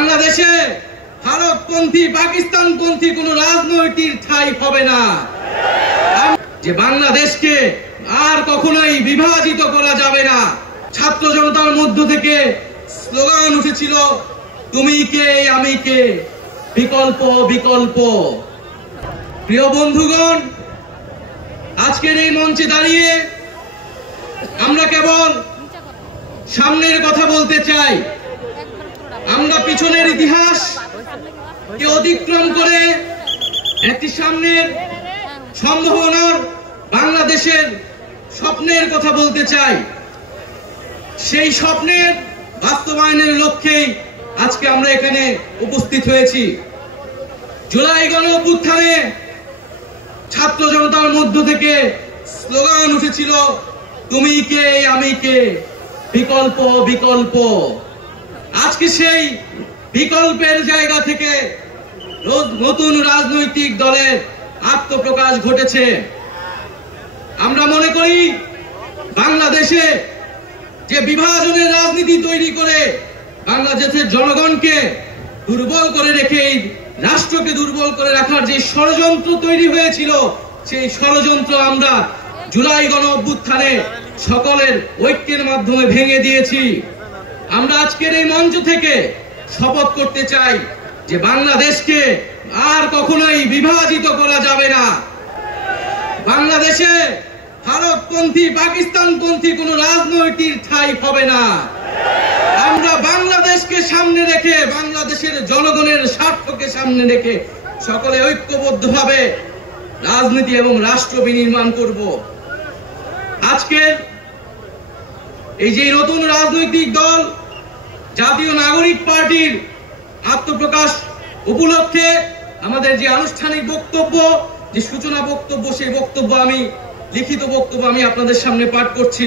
বাংলাদেশে ভারতপন্থী পাকিস্তানপন্থী কোন রাজনৈতিক ঠাঁই হবে না। যে বাংলাদেশকে আর কখনোই বিভাজিত করা যাবে না। ছাত্র জনতার মধ্য থেকে স্লোগান উঠেছিল, তুমি কে আমি কে, বিকল্প বিকল্প। প্রিয় বন্ধুগণ, আজকের এই মঞ্চে দাঁড়িয়ে আমরা কেবল সামনের কথা বলতে চাই। আমরা পিছনের ইতিহাস কে অতিক্রম করে একটি সামনের সম্ভাবনার বাংলাদেশের স্বপ্নের কথা বলতে চাই। সেই স্বপ্নের বাস্তবায়নের লক্ষ্যেই আজকে আমরা এখানে উপস্থিত হয়েছি। জুলাই গণ অভ্যুত্থানে ছাত্র জনতার মধ্য থেকে স্লোগান উঠেছিল, তুমি কে আমি কে, বিকল্প বিকল্প। আজকে সেই বিকল্পের জায়গা থেকে নতুন রাজনৈতিক দলের আত্মপ্রকাশ ঘটেছে। আমরা মনে করি বাংলাদেশে যে বিভাজনের রাজনীতি তৈরি করে বাংলাদেশের জনগণকে দুর্বল করে রেখে এই রাষ্ট্রকে দুর্বল করে রাখার যে ষড়যন্ত্র তৈরি হয়েছিল, সেই ষড়যন্ত্র আমরা জুলাই গণ অভ্যুত্থানে সকলের ঐক্যের মাধ্যমে ভেঙে দিয়েছি। আমরা আজকের এই মঞ্চ থেকে শপথ করতে চাই যে বাংলাদেশকে আর কখনোই বিভাজিত করা যাবে না। বাংলাদেশে ভারতপন্থী পাকিস্তানপন্থী কোন রাজনৈতিক ঠাঁই হবে না। আমরা বাংলাদেশকে সামনে রেখে, বাংলাদেশের জনগণের স্বার্থকে সামনে রেখে সকলে ঐক্যবদ্ধভাবে রাজনীতি এবং রাষ্ট্র বিনির্মাণ করব। আজকের এই যে নতুন রাজনৈতিক দল জাতীয় নাগরিক পার্টির আত্মপ্রকাশ উপলক্ষে আমাদের যে আনুষ্ঠানিক বক্তব্য, যে সূচনা বক্তব্য, সেই বক্তব্য লিখিত বক্তব্য আমি আপনাদের সামনে পাঠ করছি।